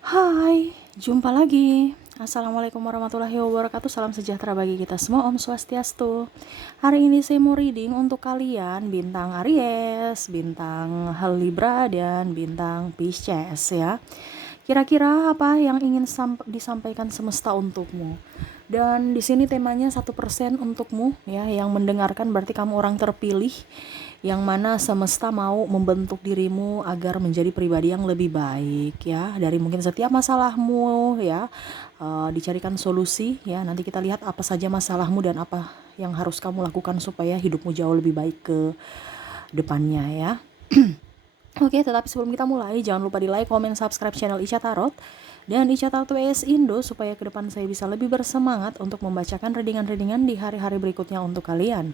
Hai, jumpa lagi. Assalamualaikum warahmatullahi wabarakatuh. Salam sejahtera bagi kita semua. Om Swastiastu. Hari ini saya mau reading untuk kalian bintang Aries, bintang Libra, dan bintang Pisces ya. Kira-kira apa yang ingin disampaikan semesta untukmu? Dan di sini temanya 1% untukmu ya, yang mendengarkan berarti kamu orang terpilih yang mana semesta mau membentuk dirimu agar menjadi pribadi yang lebih baik ya, dari mungkin setiap masalahmu ya, dicarikan solusi ya. Nanti kita lihat apa saja masalahmu dan apa yang harus kamu lakukan supaya hidupmu jauh lebih baik ke depannya ya. Oke, tetapi sebelum kita mulai, jangan lupa di like, comment, subscribe channel Ica Tarot dan Ica Tarot WS Indo supaya ke depan saya bisa lebih bersemangat untuk membacakan readingan-readingan di hari-hari berikutnya untuk kalian.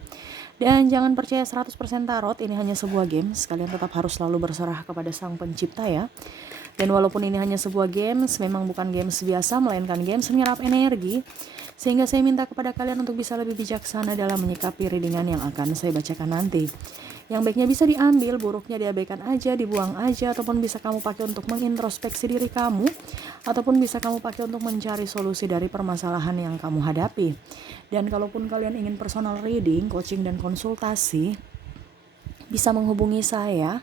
Dan jangan percaya 100% tarot, ini hanya sebuah games, kalian tetap harus selalu berserah kepada Sang Pencipta ya. Dan walaupun ini hanya sebuah games, memang bukan games biasa, melainkan games menyerap energi. Sehingga saya minta kepada kalian untuk bisa lebih bijaksana dalam menyikapi readingan yang akan saya bacakan nanti. Yang baiknya bisa diambil, buruknya diabaikan aja, dibuang aja, ataupun bisa kamu pakai untuk mengintrospeksi diri kamu, ataupun bisa kamu pakai untuk mencari solusi dari permasalahan yang kamu hadapi. Dan kalaupun kalian ingin personal reading, coaching, dan konsultasi, bisa menghubungi saya.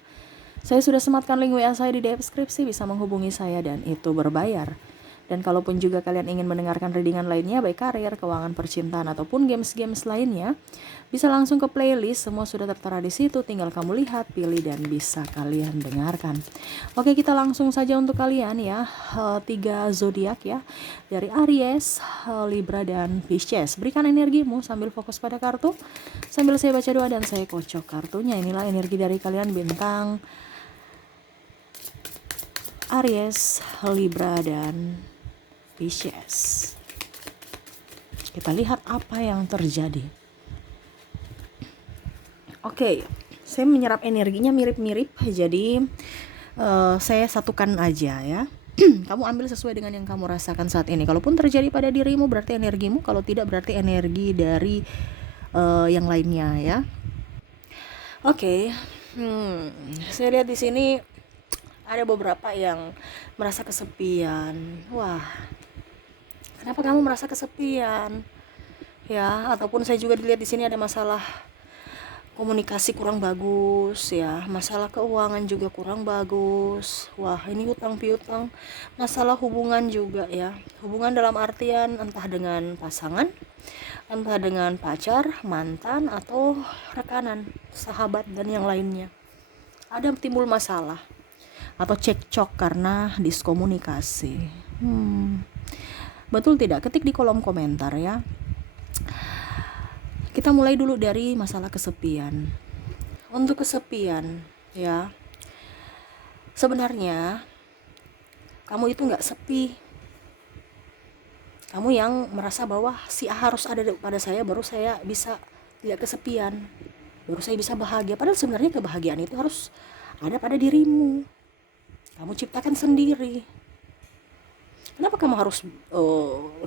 Saya sudah sematkan link WA saya di deskripsi, bisa menghubungi saya dan itu berbayar. Dan kalaupun juga kalian ingin mendengarkan readingan lainnya, baik karir, keuangan, percintaan, ataupun games-games lainnya, bisa langsung ke playlist, semua sudah tertera di situ, tinggal kamu lihat, pilih, dan bisa kalian dengarkan. Oke, kita langsung saja untuk kalian ya, 3 zodiak ya, dari Aries, Libra, dan Pisces. Berikan energimu sambil fokus pada kartu, sambil saya baca doa dan saya kocok kartunya. Inilah energi dari kalian bintang Aries, Libra, dan Pisces. Kita lihat apa yang terjadi. Oke, saya menyerap energinya mirip-mirip, jadi saya satukan aja ya. Kamu ambil sesuai dengan yang kamu rasakan saat ini. Kalaupun terjadi pada dirimu berarti energimu, kalau tidak berarti energi dari yang lainnya ya. Oke, saya lihat di sini ada beberapa yang merasa kesepian. Wah, kenapa kamu merasa kesepian? Ya, ataupun saya juga dilihat di sini ada masalah komunikasi kurang bagus ya, masalah keuangan juga kurang bagus. Wah, ini hutang piutang, masalah hubungan juga ya. Hubungan dalam artian entah dengan pasangan, entah dengan pacar, mantan, atau rekanan, sahabat, dan yang lainnya. Ada timbul masalah atau cekcok karena diskomunikasi. Betul tidak? Ketik di kolom komentar ya. Kita mulai dulu dari masalah kesepian. Untuk kesepian ya, sebenarnya kamu itu gak sepi. Kamu yang merasa bahwa si A harus ada pada saya baru saya bisa tidak kesepian, baru saya bisa bahagia. Padahal sebenarnya kebahagiaan itu harus ada pada dirimu. Kamu ciptakan sendiri. Kenapa kamu harus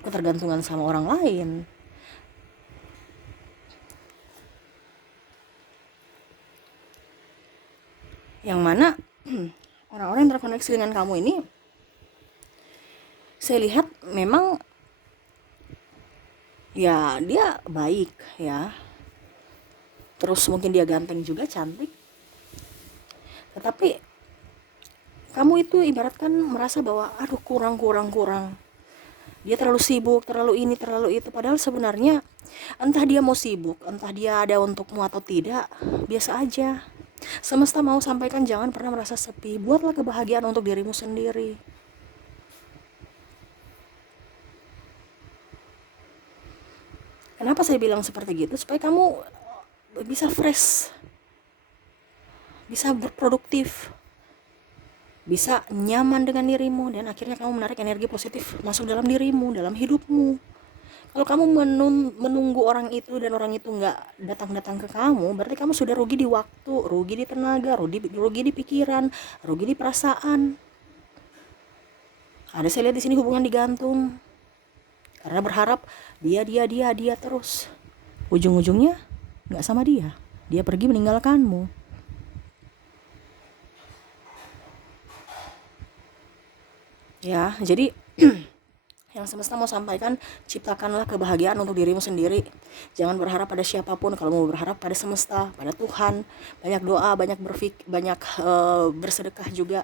ketergantungan sama orang lain? Yang mana orang-orang yang terkoneksi dengan kamu ini, saya lihat memang ya dia baik ya, terus mungkin dia ganteng juga, cantik, tetapi kamu itu ibaratkan merasa bahwa aduh kurang, dia terlalu sibuk, terlalu ini, terlalu itu. Padahal sebenarnya entah dia mau sibuk, entah dia ada untukmu atau tidak, biasa aja. Semesta mau sampaikan jangan pernah merasa sepi. Buatlah kebahagiaan untuk dirimu sendiri. Kenapa saya bilang seperti gitu? Supaya kamu bisa fresh, bisa berproduktif, bisa nyaman dengan dirimu, dan akhirnya kamu menarik energi positif masuk dalam dirimu, dalam hidupmu. Kalau kamu menunggu orang itu dan orang itu nggak datang-datang ke kamu, berarti kamu sudah rugi di waktu, rugi di tenaga, rugi di pikiran, rugi di perasaan. Ada saya lihat di sini hubungan digantung karena berharap dia terus. Ujung-ujungnya nggak sama dia pergi meninggalkanmu. Ya, jadi yang semesta mau sampaikan, ciptakanlah kebahagiaan untuk dirimu sendiri. Jangan berharap pada siapapun. Kalau mau berharap pada semesta, pada Tuhan, banyak doa, banyak bersedekah juga,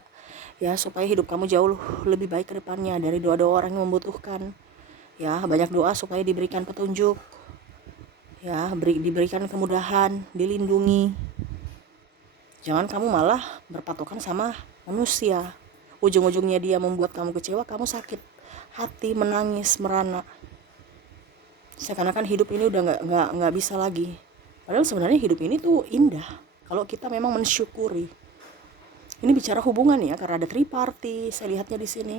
ya, supaya hidup kamu jauh lebih baik ke depannya dari doa-doa orang yang membutuhkan. Ya, banyak doa supaya diberikan petunjuk, ya, diberikan kemudahan, dilindungi. Jangan kamu malah berpatokan sama manusia. Ujung-ujungnya dia membuat kamu kecewa, kamu sakit hati, menangis, merana. Seakan-akan hidup ini udah nggak bisa lagi. Padahal sebenarnya hidup ini tuh indah kalau kita memang mensyukuri. Ini bicara hubungan ya, karena ada triparty, saya lihatnya di sini.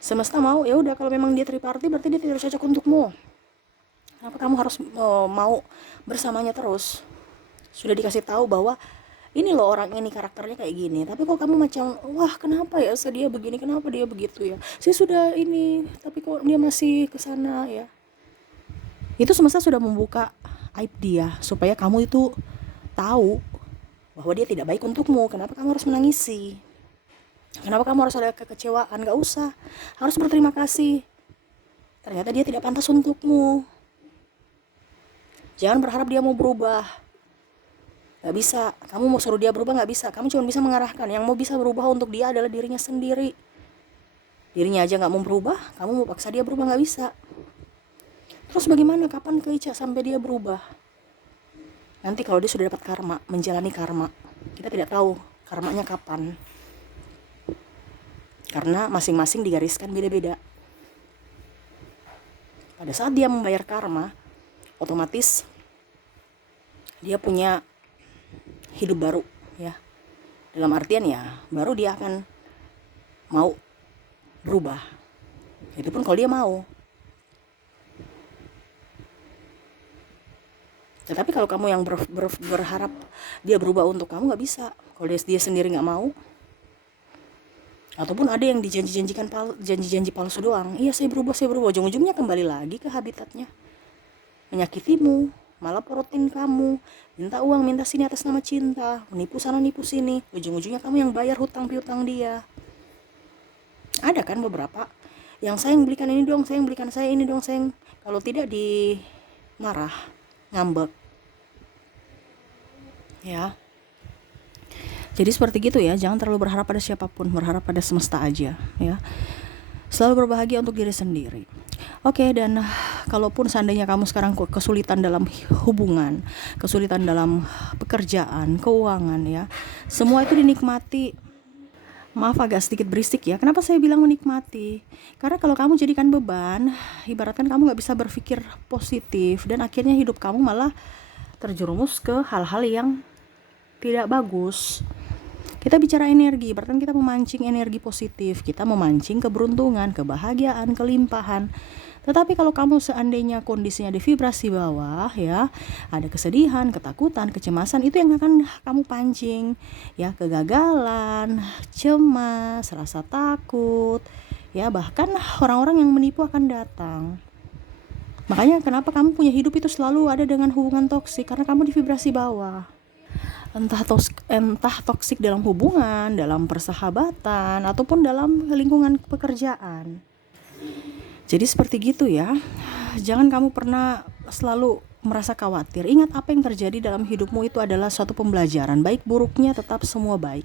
Semesta mau, ya udah, kalau memang dia triparty berarti dia tidak cocok untukmu. Kenapa kamu harus mau bersamanya terus? Sudah dikasih tahu bahwa ini loh orang ini karakternya kayak gini, tapi kok kamu macam, wah kenapa ya dia begini, kenapa dia begitu ya, saya sudah ini tapi kok dia masih kesana ya. Itu semesta sudah membuka aib dia supaya kamu itu tahu bahwa dia tidak baik untukmu. Kenapa kamu harus menangisi? Kenapa kamu harus ada kekecewaan? Gak usah, harus berterima kasih, ternyata dia tidak pantas untukmu. Jangan berharap dia mau berubah. Gak bisa, kamu mau suruh dia berubah gak bisa. Kamu cuma bisa mengarahkan. Yang mau bisa berubah untuk dia adalah dirinya sendiri. Dirinya aja gak mau berubah, kamu mau paksa dia berubah gak bisa. Terus bagaimana, kapan ke Ica sampai dia berubah? Nanti kalau dia sudah dapat karma, menjalani karma, kita tidak tahu karmanya kapan, karena masing-masing digariskan beda-beda. Pada saat dia membayar karma, otomatis dia punya hidup baru, ya. Dalam artian ya, baru dia akan mau berubah. Itu pun kalau dia mau. Tetapi kalau kamu yang berharap dia berubah untuk kamu, gak bisa. Kalau dia sendiri gak mau. Ataupun ada yang dijanji-janjikan janji-janji palsu doang. Iya saya berubah. Ujung-ujungnya kembali lagi ke habitatnya. Menyakitimu, malah porotin kamu, minta uang, minta sini atas nama cinta, menipu sana nipu sini. Ujung-ujungnya kamu yang bayar hutang piutang dia. Ada kan beberapa yang sayang belikan ini dong, sayang belikan saya ini dong, sayang. Kalau tidak dimarah, ngambek, ya. Jadi seperti gitu ya, jangan terlalu berharap pada siapapun, berharap pada semesta aja, ya. Selalu berbahagia untuk diri sendiri. Oke, dan kalaupun seandainya kamu sekarang kesulitan dalam hubungan, kesulitan dalam pekerjaan, keuangan, ya, semua itu dinikmati. Maaf agak sedikit berisik ya, kenapa saya bilang menikmati? Karena kalau kamu jadikan beban, ibaratkan kamu gak bisa berpikir positif, dan akhirnya hidup kamu malah terjerumus ke hal-hal yang tidak bagus. Kita bicara energi, berarti kita memancing energi positif, kita memancing keberuntungan, kebahagiaan, kelimpahan. Tetapi kalau kamu seandainya kondisinya di vibrasi bawah, ya, ada kesedihan, ketakutan, kecemasan, itu yang akan kamu pancing, ya, kegagalan, cemas, rasa takut, ya, bahkan orang-orang yang menipu akan datang. Makanya kenapa kamu punya hidup itu selalu ada dengan hubungan toksik, karena kamu di vibrasi bawah. Entah toksik dalam hubungan, dalam persahabatan, ataupun dalam lingkungan pekerjaan. Jadi seperti gitu ya. Jangan kamu pernah selalu merasa khawatir. Ingat, apa yang terjadi dalam hidupmu itu adalah suatu pembelajaran. Baik buruknya tetap semua baik.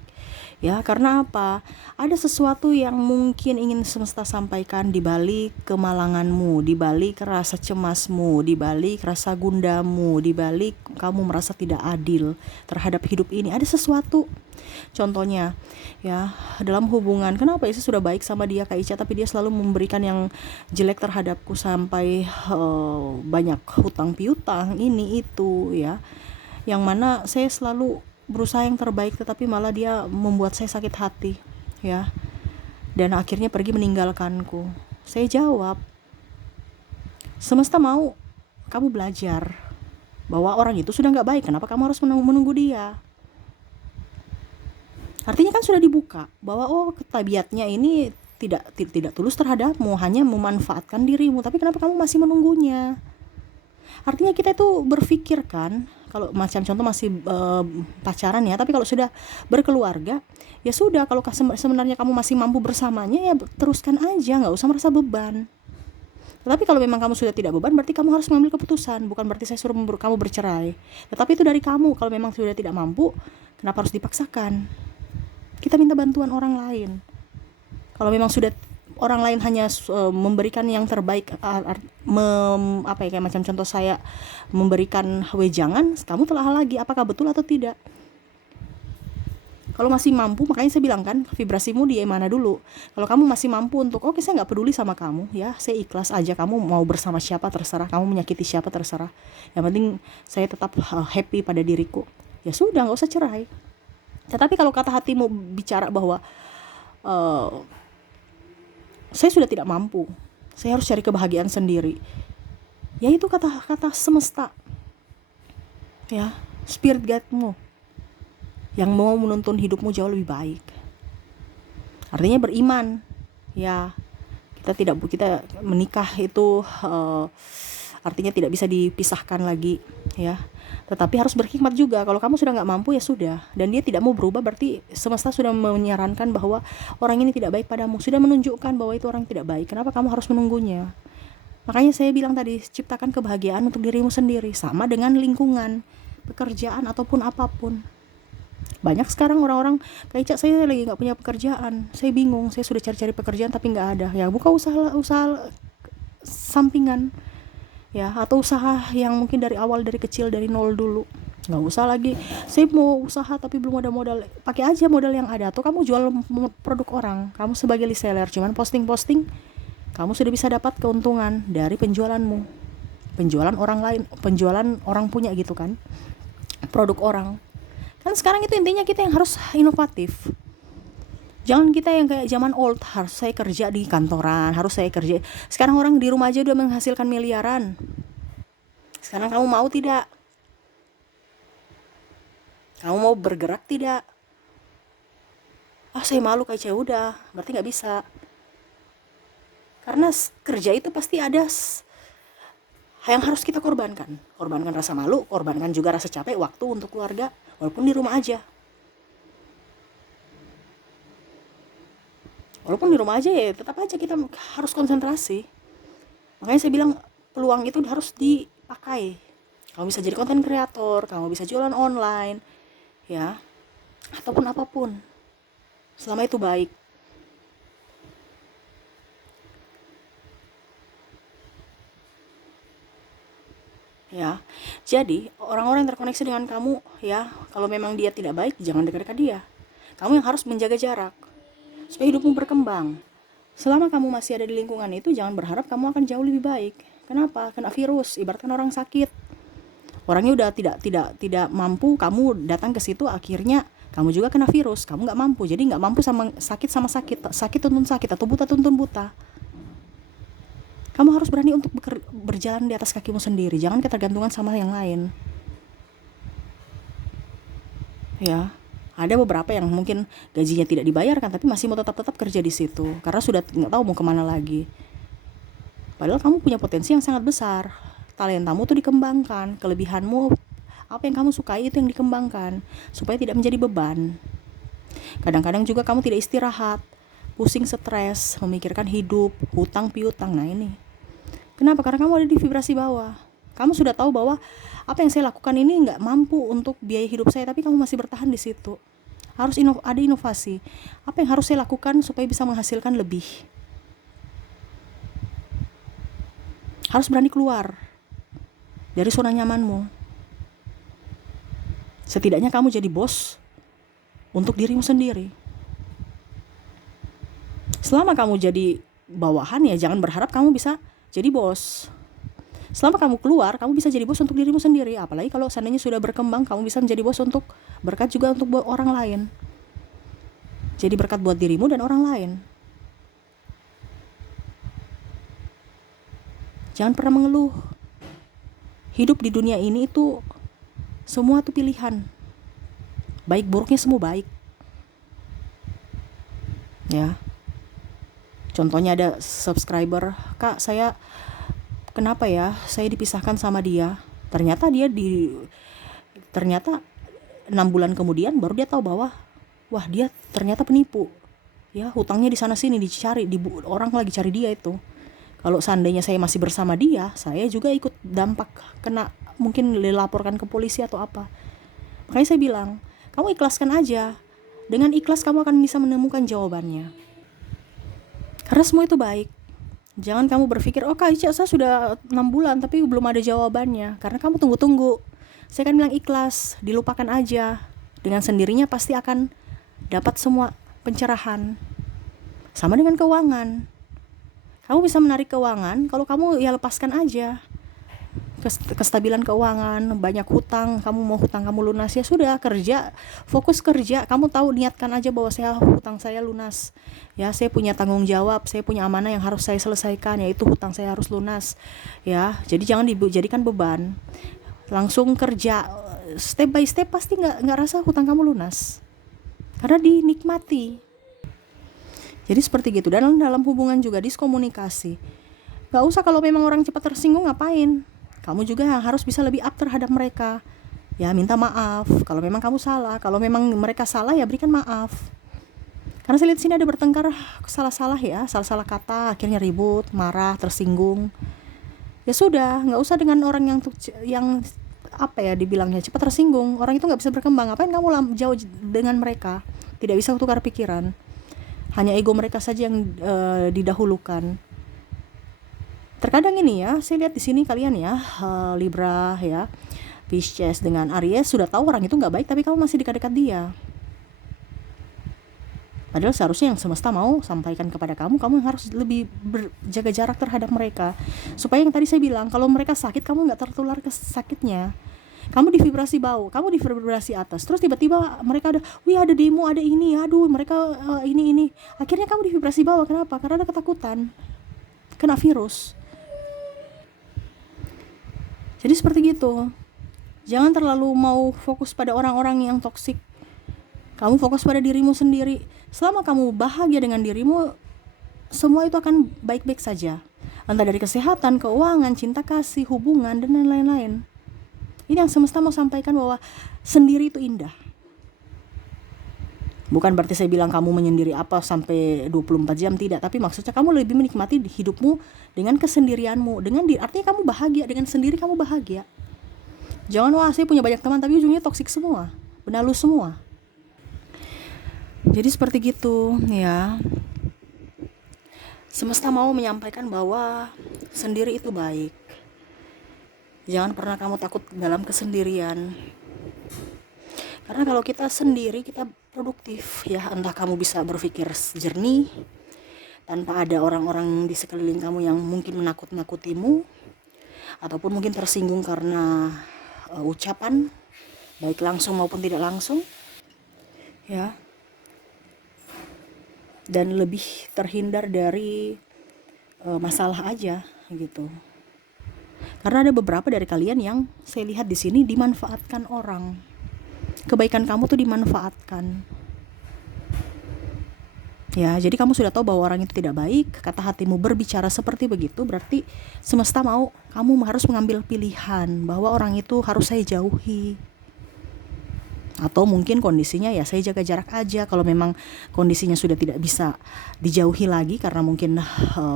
Ya, karena apa? Ada sesuatu yang mungkin ingin semesta sampaikan di balik kemalanganmu, di balik rasa cemasmu, di balik rasa gundamu, di balik kamu merasa tidak adil terhadap hidup ini. Ada sesuatu. Contohnya, ya, dalam hubungan, kenapa ya saya sudah baik sama dia Kak Ica, tapi dia selalu memberikan yang jelek terhadapku sampai banyak hutang piutang ini itu, ya. Yang mana saya selalu berusaha yang terbaik, tetapi malah dia membuat saya sakit hati, ya. Dan akhirnya pergi meninggalkanku. Saya jawab, semesta mau kamu belajar bahwa orang itu sudah gak baik. Kenapa kamu harus menunggu dia? Artinya kan sudah dibuka bahwa tabiatnya ini tidak tulus terhadapmu, hanya memanfaatkan dirimu. Tapi kenapa kamu masih menunggunya? Artinya kita itu berpikir kan, kalau macam contoh masih pacaran ya, tapi kalau sudah berkeluarga, ya sudah, kalau sebenarnya kamu masih mampu bersamanya, ya teruskan aja, nggak usah merasa beban. Tetapi kalau memang kamu sudah tidak beban, berarti kamu harus mengambil keputusan. Bukan berarti saya suruh kamu bercerai. Tetapi itu dari kamu. Kalau memang sudah tidak mampu, kenapa harus dipaksakan? Kita minta bantuan orang lain. Kalau memang sudah orang lain hanya memberikan yang terbaik, kayak macam contoh saya memberikan wejangan, kamu telah lagi apakah betul atau tidak. Kalau masih mampu, makanya saya bilang kan, vibrasimu di mana dulu. Kalau kamu masih mampu untuk, oke, saya nggak peduli sama kamu, ya saya ikhlas aja, kamu mau bersama siapa terserah, kamu menyakiti siapa terserah, yang penting saya tetap happy pada diriku, ya sudah, nggak usah cerai. Tetapi kalau kata hatimu bicara bahwa saya sudah tidak mampu, saya harus cari kebahagiaan sendiri, ya itu kata-kata semesta, ya spirit guide-mu yang mau menuntun hidupmu jauh lebih baik. Artinya beriman, ya kita menikah itu artinya tidak bisa dipisahkan lagi, ya. Tetapi harus berhikmat juga. Kalau kamu sudah nggak mampu, ya sudah, dan dia tidak mau berubah, berarti semesta sudah menyarankan bahwa orang ini tidak baik padamu, sudah menunjukkan bahwa itu orang tidak baik. Kenapa kamu harus menunggunya? Makanya saya bilang tadi, ciptakan kebahagiaan untuk dirimu sendiri, sama dengan lingkungan, pekerjaan ataupun apapun. Banyak sekarang orang-orang kayak Cak, saya lagi nggak punya pekerjaan, saya bingung, saya sudah cari-cari pekerjaan tapi nggak ada, ya buka usaha sampingan, ya, atau usaha yang mungkin dari awal, dari kecil, dari nol dulu. Nggak usah lagi saya mau usaha tapi belum ada modal, pakai aja modal yang ada. Atau kamu jual produk orang, kamu sebagai reseller, cuman posting-posting, kamu sudah bisa dapat keuntungan dari penjualanmu, penjualan orang lain, penjualan orang punya gitu kan, produk orang. Kan sekarang itu intinya kita yang harus inovatif. Jangan kita yang kayak zaman old, harus saya kerja di kantoran, harus saya kerja. Sekarang orang di rumah aja udah menghasilkan miliaran. Sekarang kamu mau tidak? Kamu mau bergerak tidak? Saya malu kayak cewek, udah, berarti nggak bisa. Karena kerja itu pasti ada yang harus kita korbankan. Korbankan rasa malu, korbankan juga rasa capek, waktu untuk keluarga, walaupun di rumah aja. Walaupun di rumah aja, ya tetap aja kita harus konsentrasi. Makanya saya bilang peluang itu harus dipakai. Kamu bisa jadi konten kreator, kamu bisa jualan online, ya, ataupun apapun, selama itu baik. Ya, jadi orang-orang yang terkoneksi dengan kamu, ya, kalau memang dia tidak baik, jangan dekat-dekat dia. Kamu yang harus menjaga jarak supaya hidupmu berkembang. Selama kamu masih ada di lingkungan itu, jangan berharap kamu akan jauh lebih baik. Kenapa? Kena virus, ibaratkan orang sakit. Orangnya udah tidak mampu, kamu datang ke situ, akhirnya kamu juga kena virus, kamu nggak mampu. Jadi nggak mampu sama sakit, sakit tuntun sakit, atau buta tuntun buta. Kamu harus berani untuk berjalan di atas kakimu sendiri, jangan ketergantungan sama yang lain. Ya, ada beberapa yang mungkin gajinya tidak dibayarkan, tapi masih mau tetap kerja di situ, karena sudah nggak tahu mau kemana lagi. Padahal kamu punya potensi yang sangat besar, talentamu tuh dikembangkan, kelebihanmu, apa yang kamu sukai itu yang dikembangkan, supaya tidak menjadi beban. Kadang-kadang juga kamu tidak istirahat, pusing, stres, memikirkan hidup, hutang piutang. Nah ini kenapa? Karena kamu ada di vibrasi bawah. Kamu sudah tahu bahwa apa yang saya lakukan ini nggak mampu untuk biaya hidup saya, tapi kamu masih bertahan di situ. Harus ada inovasi. Apa yang harus saya lakukan supaya bisa menghasilkan lebih? Harus berani keluar dari zona nyamanmu. Setidaknya kamu jadi bos untuk dirimu sendiri. Selama kamu jadi bawahan, ya jangan berharap kamu bisa jadi bos. Selama kamu keluar, kamu bisa jadi bos untuk dirimu sendiri. Apalagi kalau seandainya sudah berkembang, kamu bisa menjadi bos untuk berkat juga untuk orang lain. Jadi berkat buat dirimu dan orang lain. Jangan pernah mengeluh. Hidup di dunia ini itu semua tuh pilihan. Baik buruknya semua baik. Ya. Contohnya ada subscriber, "Kak, saya kenapa ya saya dipisahkan sama dia. Ternyata 6 bulan kemudian baru dia tahu bahwa wah, dia ternyata penipu. Ya, hutangnya di sana sini dicari, orang lagi cari dia itu. Kalau seandainya saya masih bersama dia, saya juga ikut dampak, kena, mungkin dilaporkan ke polisi atau apa. Makanya saya bilang, kamu ikhlaskan aja. Dengan ikhlas kamu akan bisa menemukan jawabannya. Karena semua itu baik. Jangan kamu berpikir, oh Kak Ica, saya sudah 6 bulan tapi belum ada jawabannya. Karena kamu tunggu-tunggu. Saya kan bilang ikhlas, dilupakan aja. Dengan sendirinya pasti akan dapat semua pencerahan. Sama dengan keuangan. Kamu bisa menarik keuangan kalau kamu ya lepaskan aja. Kestabilan keuangan, banyak hutang, kamu mau hutang kamu lunas, ya sudah, kerja, fokus kerja. Kamu tahu, niatkan aja bahwa hutang saya lunas. Ya, saya punya tanggung jawab, saya punya amanah yang harus saya selesaikan, yaitu hutang saya harus lunas. Ya, jadi jangan dijadikan beban. Langsung kerja, step by step pasti nggak rasa hutang kamu lunas. Karena dinikmati. Jadi seperti gitu. Dan dalam hubungan juga diskomunikasi. Gak usah kalau memang orang cepat tersinggung, ngapain? Kamu juga yang harus bisa lebih up terhadap mereka. Ya, minta maaf kalau memang kamu salah. Kalau memang mereka salah, ya berikan maaf. Karena saya lihat sini ada bertengkar, salah-salah ya, salah-salah kata, akhirnya ribut, marah, tersinggung. Ya sudah, nggak usah dengan orang yang apa ya dibilangnya cepat tersinggung. Orang itu nggak bisa berkembang. Ngapain kamu jauh dengan mereka? Tidak bisa tukar pikiran. Hanya ego mereka saja yang didahulukan. Terkadang ini ya, saya lihat di sini kalian ya, Libra ya, Pisces dengan Aries, sudah tahu orang itu nggak baik, tapi kamu masih dekat-dekat dia. Padahal seharusnya yang semesta mau sampaikan kepada kamu yang harus lebih berjaga jarak terhadap mereka. Supaya yang tadi saya bilang, kalau mereka sakit, kamu nggak tertular ke sakitnya. Kamu di vibrasi bawah, kamu di vibrasi atas. Terus tiba-tiba mereka ada demo, ada ini, aduh mereka ini. Akhirnya kamu di vibrasi bawah, kenapa? Karena ada ketakutan, kena virus. Jadi seperti gitu. Jangan terlalu mau fokus pada orang-orang yang toksik. Kamu fokus pada dirimu sendiri. Selama kamu bahagia dengan dirimu, semua itu akan baik-baik saja. Entah dari kesehatan, keuangan, cinta kasih, hubungan, dan lain-lain. Ini yang semesta mau sampaikan, bahwa sendiri itu indah. Bukan berarti saya bilang kamu menyendiri apa sampai 24 jam, tidak. Tapi maksudnya kamu lebih menikmati hidupmu dengan kesendirianmu. Artinya kamu bahagia, dengan sendiri kamu bahagia. Jangan, wah saya punya banyak teman tapi ujungnya toksik semua, benalu semua. Jadi seperti gitu ya. Semesta mau menyampaikan bahwa sendiri itu baik. Jangan pernah kamu takut dalam kesendirian. Karena kalau kita sendiri, kita produktif ya. Entah kamu bisa berpikir jernih tanpa ada orang-orang di sekeliling kamu yang mungkin menakut-nakutimu, ataupun mungkin tersinggung karena ucapan, baik langsung maupun tidak langsung ya. Dan lebih terhindar dari masalah aja gitu. Karena ada beberapa dari kalian yang saya lihat di sini dimanfaatkan orang. Kebaikan kamu tuh dimanfaatkan. Ya, jadi kamu sudah tahu bahwa orang itu tidak baik, kata hatimu berbicara seperti begitu, berarti semesta mau kamu harus mengambil pilihan bahwa orang itu harus saya jauhi. Atau mungkin kondisinya ya saya jaga jarak aja. Kalau memang kondisinya sudah tidak bisa dijauhi lagi karena mungkin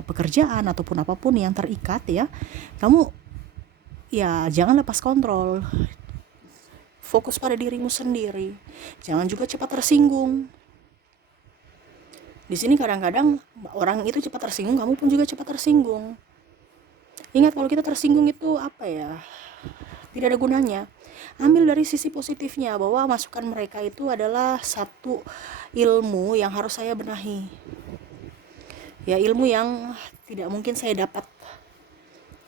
pekerjaan ataupun apapun yang terikat ya, kamu ya jangan lepas kontrol. Fokus pada dirimu sendiri. Jangan juga cepat tersinggung. Di sini kadang-kadang orang itu cepat tersinggung, kamu pun juga cepat tersinggung. Ingat, kalau kita tersinggung itu apa ya? Tidak ada gunanya. Ambil dari sisi positifnya, bahwa masukan mereka itu adalah satu ilmu yang harus saya benahi. Ya, ilmu yang tidak mungkin saya dapat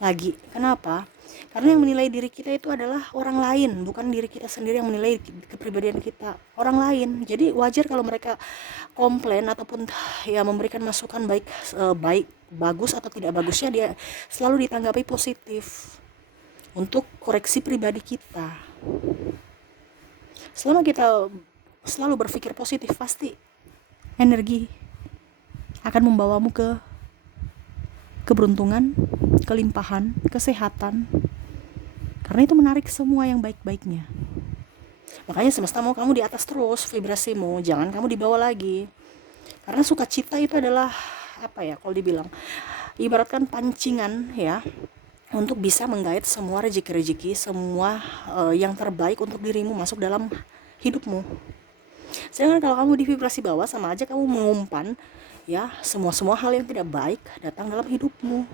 lagi. Kenapa? Karena yang menilai diri kita itu adalah orang lain, bukan diri kita sendiri yang menilai kepribadian kita. Orang lain. Jadi wajar kalau mereka komplain ataupun ya memberikan masukan baik bagus atau tidak bagusnya, dia selalu ditanggapi positif untuk koreksi pribadi kita. Selama kita selalu berpikir positif, pasti energi akan membawamu ke keberuntungan, kelimpahan, kesehatan. Karena itu menarik semua yang baik-baiknya. Makanya semesta mau kamu di atas terus vibrasimu, jangan kamu di bawah lagi. Karena sukacita itu adalah apa ya, kalau dibilang ibaratkan pancingan ya, untuk bisa menggait semua rezeki-rezeki, semua yang terbaik untuk dirimu masuk dalam hidupmu. Sedangkan kalau kamu di vibrasi bawah, sama aja kamu mengumpan ya semua hal yang tidak baik datang dalam hidupmu.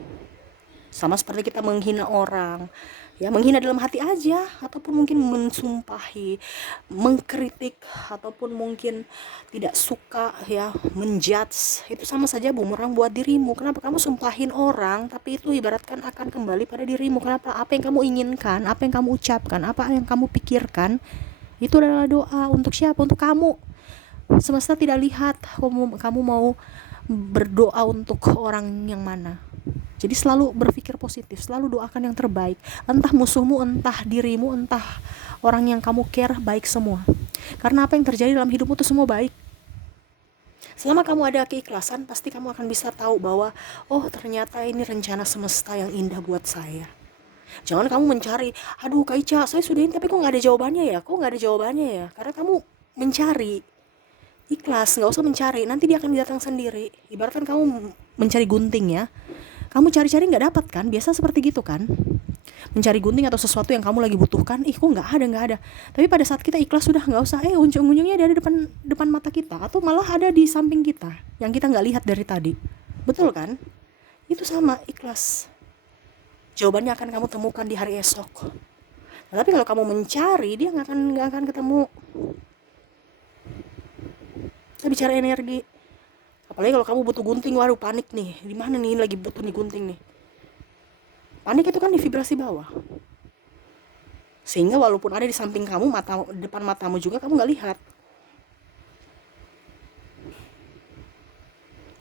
Sama seperti kita menghina orang, ya menghina dalam hati aja, ataupun mungkin mensumpahi, mengkritik, ataupun mungkin tidak suka ya, menjudge, itu sama saja bumerang buat dirimu. Kenapa kamu sumpahin orang, tapi itu ibaratkan akan kembali pada dirimu. Kenapa? Apa yang kamu inginkan, apa yang kamu ucapkan, apa yang kamu pikirkan, itu adalah doa untuk siapa? Untuk kamu. Semesta tidak lihat kamu mau berdoa untuk orang yang mana. Jadi selalu berpikir positif, selalu doakan yang terbaik. Entah musuhmu, entah dirimu, entah orang yang kamu care, baik semua. Karena apa yang terjadi dalam hidupmu itu semua baik. Selama kamu ada keikhlasan, pasti kamu akan bisa tahu bahwa oh ternyata ini rencana semesta yang indah buat saya. Jangan kamu mencari, aduh Kak Ica, saya sudahin tapi kok gak ada jawabannya ya? Karena kamu mencari. Ikhlas, gak usah mencari, nanti dia akan datang sendiri. Ibaratkan kamu mencari gunting ya, kamu cari-cari nggak dapat kan, biasa seperti gitu kan, mencari gunting atau sesuatu yang kamu lagi butuhkan, kok nggak ada. Tapi pada saat kita ikhlas, sudah nggak usah ujung-ujungnya ada di depan mata kita, atau malah ada di samping kita yang kita nggak lihat dari tadi. Betul kan? Itu sama ikhlas, jawabannya akan kamu temukan di hari esok. Nah, tapi kalau kamu mencari, dia nggak akan ketemu. Kita bicara energi. Apalagi kalau kamu butuh gunting, waduh panik nih, di mana nih lagi butuh nih gunting nih. Panik itu kan di vibrasi bawah. Sehingga walaupun ada di samping kamu, depan matamu juga, kamu nggak lihat.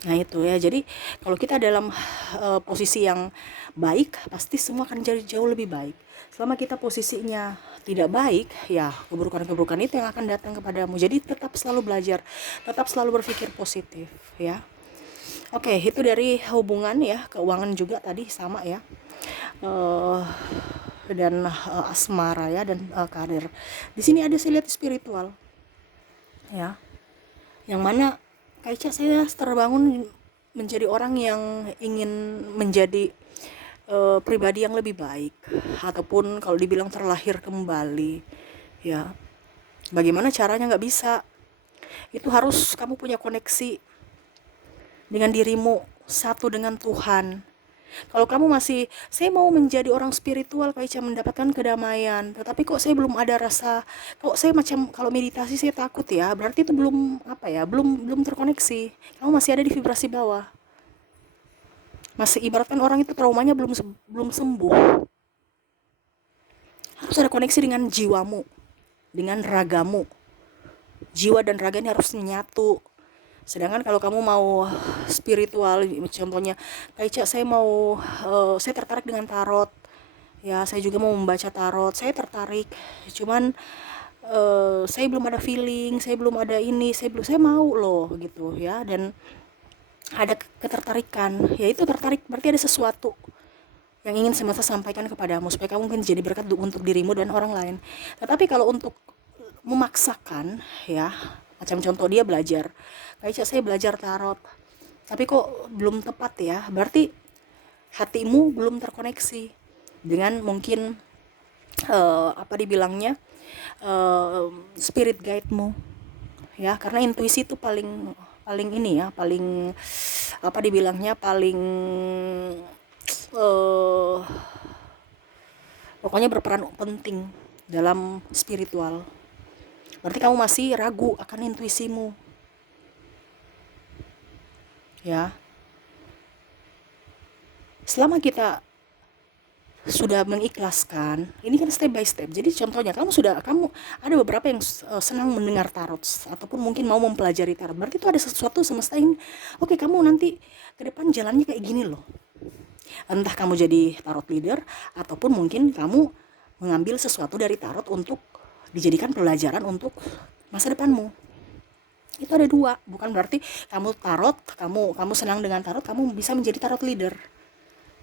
Nah itu ya, jadi kalau kita dalam posisi yang baik, pasti semua akan jadi jauh lebih baik. Selama kita posisinya tidak baik, ya keburukan-keburukan itu yang akan datang kepadamu. Jadi tetap selalu belajar, tetap selalu berpikir positif ya. Oke, itu dari hubungan ya, keuangan juga tadi sama ya. Dan asmara ya, dan karir. Di sini ada saya lihat spiritual ya. Yang mana Kaica saya terbangun menjadi orang yang ingin menjadi pribadi yang lebih baik, ataupun kalau dibilang terlahir kembali ya. Bagaimana caranya? Nggak bisa. Itu harus kamu punya koneksi dengan dirimu, satu dengan Tuhan. Kalau kamu masih, saya mau menjadi orang spiritual, Kaica mendapatkan kedamaian, tetapi kok saya belum ada rasa, kok saya macam kalau meditasi saya takut ya, berarti itu belum apa ya, belum terkoneksi. Kamu masih ada di vibrasi bawah. Masih ibaratkan orang itu traumanya belum sembuh. Harus ada koneksi dengan jiwamu, dengan ragamu. Jiwa dan raga ini harus menyatu. Sedangkan kalau kamu mau spiritual, contohnya Kaica saya mau saya tertarik dengan tarot. Ya, saya juga mau membaca tarot. Saya tertarik. Cuman saya belum ada feeling, saya belum ada ini, saya mau loh gitu ya, dan ada ketertarikan. Ya itu tertarik, berarti ada sesuatu yang ingin semesta sampaikan kepadamu supaya kamu mungkin jadi berkat untuk dirimu dan orang lain. Tetapi kalau untuk memaksakan ya, macam contoh dia belajar, kayak saya belajar tarot, tapi kok belum tepat ya, berarti hatimu belum terkoneksi dengan mungkin apa dibilangnya, spirit guide-mu ya, karena intuisi itu paling ini ya, paling apa dibilangnya, paling pokoknya berperan penting dalam spiritual. Berarti kamu masih ragu akan intuisimu ya. Selama kita sudah mengikhlaskan, ini kan step by step. Jadi contohnya kamu ada beberapa yang senang mendengar tarot ataupun mungkin mau mempelajari tarot. Berarti itu ada sesuatu semesta yang oke, kamu nanti ke depan jalannya kayak gini loh. Entah kamu jadi tarot leader ataupun mungkin kamu mengambil sesuatu dari tarot untuk dijadikan pelajaran untuk masa depanmu. Itu ada dua, bukan berarti kamu senang dengan tarot, kamu bisa menjadi tarot leader.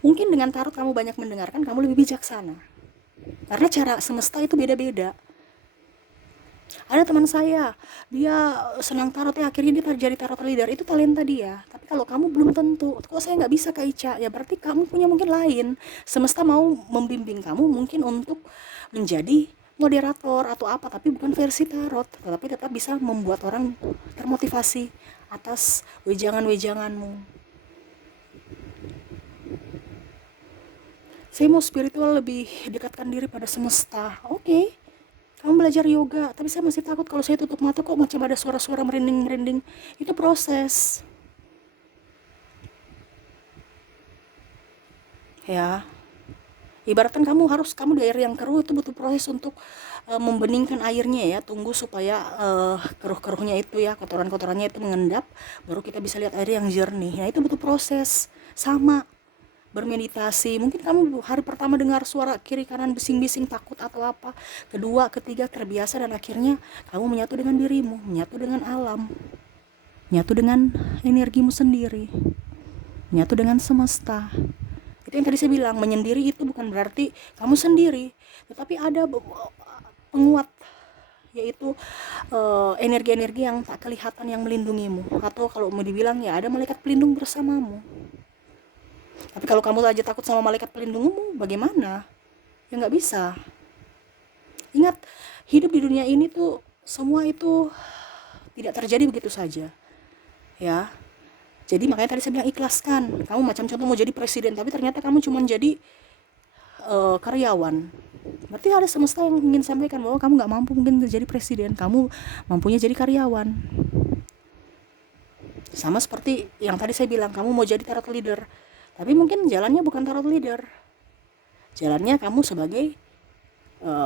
Mungkin dengan tarot kamu banyak mendengarkan, kamu lebih bijaksana. Karena cara semesta itu beda-beda. Ada teman saya, dia senang tarot ya, akhirnya dia jadi tarot leader, itu talenta dia. Tapi kalau kamu belum tentu, kok saya nggak bisa Kak Ica, ya berarti kamu punya mungkin lain. Semesta mau membimbing kamu mungkin untuk menjadi moderator atau apa, tapi bukan versi tarot, tetapi tetap bisa membuat orang termotivasi atas wejangan-wejanganmu. Saya mau spiritual, lebih dekatkan diri pada semesta. Oke. Kamu belajar yoga, tapi saya masih takut kalau saya tutup mata kok macam ada suara-suara merinding-merinding. Itu proses. Ya. Ibaratkan kamu di air yang keruh, itu butuh proses untuk membeningkan airnya ya. Tunggu supaya keruh-keruhnya itu ya, kotoran-kotorannya itu mengendap, baru kita bisa lihat air yang jernih. Nah, itu butuh proses. Sama bermeditasi, mungkin kamu hari pertama dengar suara kiri kanan bising-bising takut atau apa, kedua ketiga terbiasa, dan akhirnya kamu menyatu dengan dirimu, menyatu dengan alam, menyatu dengan energimu sendiri, menyatu dengan semesta. Itu yang tadi saya bilang, menyendiri itu bukan berarti kamu sendiri, tetapi ada penguat, yaitu energi-energi yang tak kelihatan yang melindungimu, atau kalau mau dibilang ya ada malaikat pelindung bersamamu. Tapi kalau kamu aja takut sama malaikat pelindungmu, bagaimana? Ya nggak bisa. Ingat, hidup di dunia ini tuh semua itu tidak terjadi begitu saja. Ya. Jadi makanya tadi saya bilang ikhlaskan. Kamu macam contoh mau jadi presiden, tapi ternyata kamu cuma jadi karyawan. Berarti ada semesta yang ingin sampaikan bahwa kamu nggak mampu mungkin jadi presiden, kamu mampunya jadi karyawan. Sama seperti yang tadi saya bilang, kamu mau jadi tarot leader, tapi mungkin jalannya bukan tarot leader. Jalannya kamu sebagai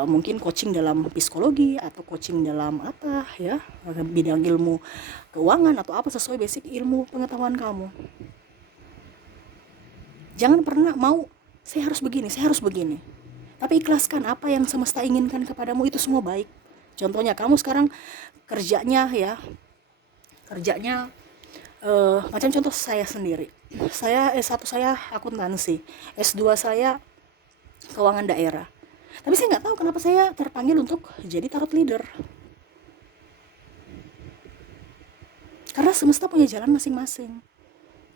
mungkin coaching dalam psikologi atau coaching dalam apa ya, bidang ilmu keuangan atau apa, sesuai basic ilmu pengetahuan kamu. Jangan pernah mau saya harus begini, saya harus begini. Tapi ikhlaskan apa yang semesta inginkan kepadamu, itu semua baik. Contohnya kamu sekarang kerjanya macam contoh saya sendiri. Saya S1 saya akuntansi, S2 saya keuangan daerah. Tapi saya nggak tahu kenapa saya terpanggil untuk jadi tarot leader. Karena semesta punya jalan masing-masing.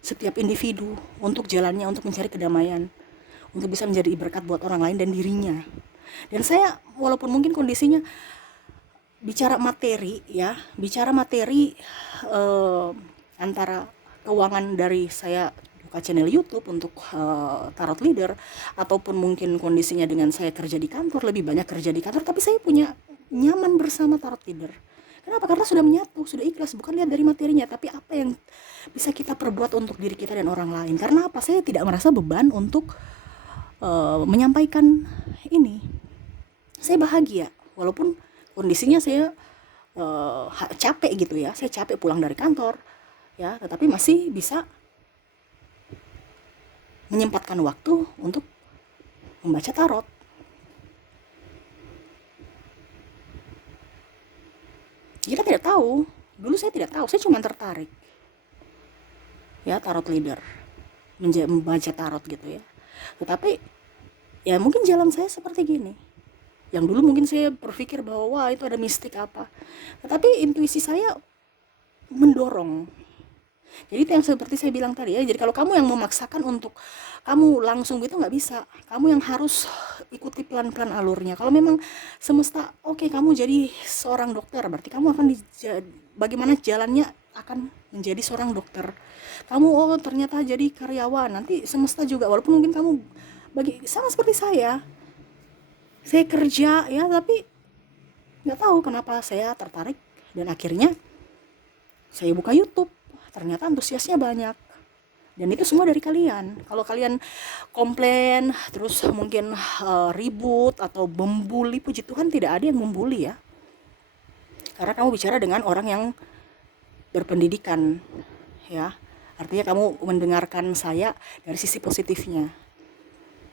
Setiap individu untuk jalannya, untuk mencari kedamaian, untuk bisa menjadi berkat buat orang lain dan dirinya. Dan saya walaupun mungkin kondisinya bicara materi antara keuangan dari saya buka channel YouTube untuk tarot leader, ataupun mungkin kondisinya dengan saya kerja di kantor, lebih banyak kerja di kantor, tapi saya punya nyaman bersama tarot leader. Kenapa? Karena sudah menyatu, sudah ikhlas, bukan lihat dari materinya, tapi apa yang bisa kita perbuat untuk diri kita dan orang lain. Karena apa? Saya tidak merasa beban untuk menyampaikan ini. Saya bahagia, walaupun kondisinya saya capek gitu ya, saya capek pulang dari kantor ya, tetapi masih bisa menyempatkan waktu untuk membaca tarot. Kita tidak tahu, dulu saya tidak tahu, saya cuma tertarik ya tarot leader, membaca tarot gitu ya. Tetapi ya mungkin jalan saya seperti gini. Yang dulu mungkin saya berpikir bahwa wah itu ada mistik apa, tetapi intuisi saya mendorong. Jadi itu yang seperti saya bilang tadi ya, jadi kalau kamu yang memaksakan untuk kamu langsung gitu nggak bisa, kamu yang harus ikuti pelan-pelan alurnya. Kalau memang semesta oke, kamu jadi seorang dokter, berarti kamu akan bagaimana jalannya akan menjadi seorang dokter. Kamu ternyata jadi karyawan, nanti semesta juga, walaupun mungkin kamu sama seperti saya kerja ya, tapi nggak tahu kenapa saya tertarik dan akhirnya saya buka YouTube. Ternyata antusiasnya banyak, dan itu semua dari kalian. Kalau kalian komplain terus mungkin ribut atau membuli, puji Tuhan tidak ada yang membuli ya, karena kamu bicara dengan orang yang berpendidikan ya, artinya kamu mendengarkan saya dari sisi positifnya.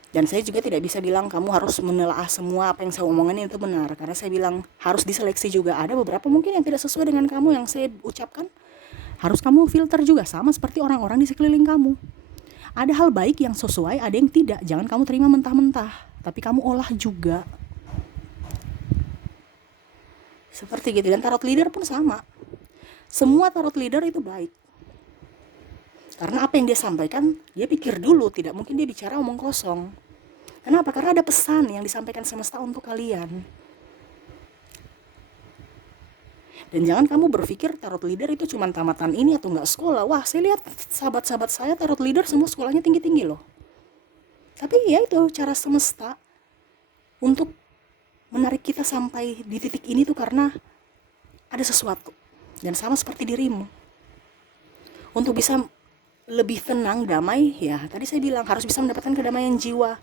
Dan saya juga tidak bisa bilang kamu harus menelaah semua apa yang saya omongin itu benar, karena saya bilang harus diseleksi juga. Ada beberapa mungkin yang tidak sesuai dengan kamu yang saya ucapkan, harus kamu filter juga, sama seperti orang-orang di sekeliling kamu. Ada hal baik yang sesuai, ada yang tidak. Jangan kamu terima mentah-mentah, tapi kamu olah juga. Seperti gitu. Dan tarot leader pun sama. Semua tarot leader itu baik. Karena apa yang dia sampaikan, dia pikir dulu, tidak mungkin dia bicara omong kosong. Kenapa? Karena ada pesan yang disampaikan semesta untuk kalian. Dan jangan kamu berpikir tarot leader itu cuma tamatan ini atau enggak sekolah. Wah, saya lihat sahabat-sahabat saya tarot leader semua sekolahnya tinggi-tinggi loh. Tapi ya itu cara semesta untuk menarik kita sampai di titik ini tuh karena ada sesuatu. Dan sama seperti dirimu. Untuk bisa lebih tenang, damai, ya tadi saya bilang harus bisa mendapatkan kedamaian jiwa.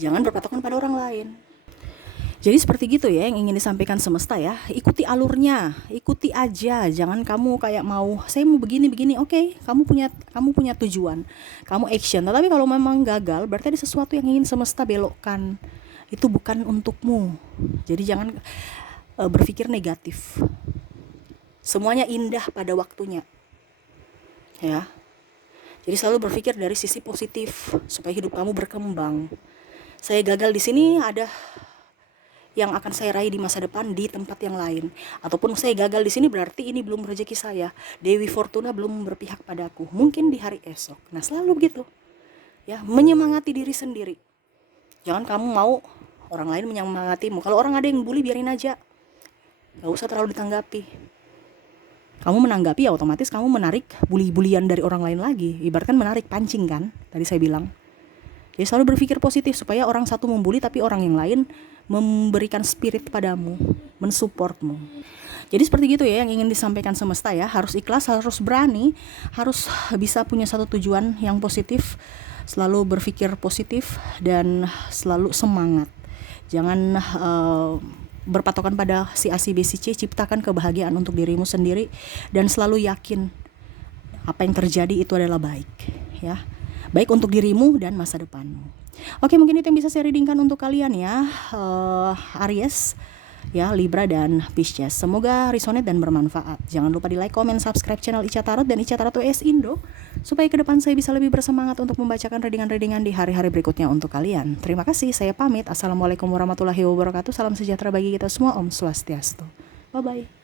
Jangan berpatokan pada orang lain. Jadi seperti gitu ya yang ingin disampaikan semesta ya. Ikuti alurnya, ikuti aja. Jangan kamu kayak mau, saya mau begini. Oke, kamu punya tujuan. Kamu action. Tetapi kalau memang gagal, berarti ada sesuatu yang ingin semesta belokkan. Itu bukan untukmu. Jadi jangan berpikir negatif. Semuanya indah pada waktunya. Ya. Jadi selalu berpikir dari sisi positif supaya hidup kamu berkembang. Saya gagal di sini, ada yang akan saya raih di masa depan di tempat yang lain. Ataupun saya gagal di sini berarti ini belum rezeki saya. Dewi Fortuna belum berpihak padaku. Mungkin di hari esok. Nah, selalu begitu. Ya, menyemangati diri sendiri. Jangan kamu mau orang lain menyemangatimu. Kalau orang ada yang bully, biarin aja. Gak usah terlalu ditanggapi. Kamu menanggapi ya otomatis kamu menarik bully-bulian dari orang lain lagi. Ibaratkan menarik pancing kan, tadi saya bilang. Jadi selalu berpikir positif supaya orang satu membuli tapi orang yang lain memberikan spirit padamu, mensupportmu. Jadi seperti gitu ya yang ingin disampaikan semesta ya. Harus ikhlas, harus berani, harus bisa punya satu tujuan yang positif, selalu berpikir positif dan selalu semangat. Jangan berpatokan pada si A, si B, si C. Ciptakan kebahagiaan untuk dirimu sendiri dan selalu yakin apa yang terjadi itu adalah baik ya. Baik untuk dirimu dan masa depanmu. Oke, mungkin itu yang bisa saya readingkan untuk kalian ya, Aries, ya, Libra dan Pisces. Semoga resonate dan bermanfaat. Jangan lupa di like, comment, subscribe channel Ica Tarot dan Ica Tarot US Indo supaya ke depan saya bisa lebih bersemangat untuk membacakan readingan-readingan di hari-hari berikutnya untuk kalian. Terima kasih, saya pamit. Assalamualaikum warahmatullahi wabarakatuh. Salam sejahtera bagi kita semua. Om Swastiastu. Bye-bye.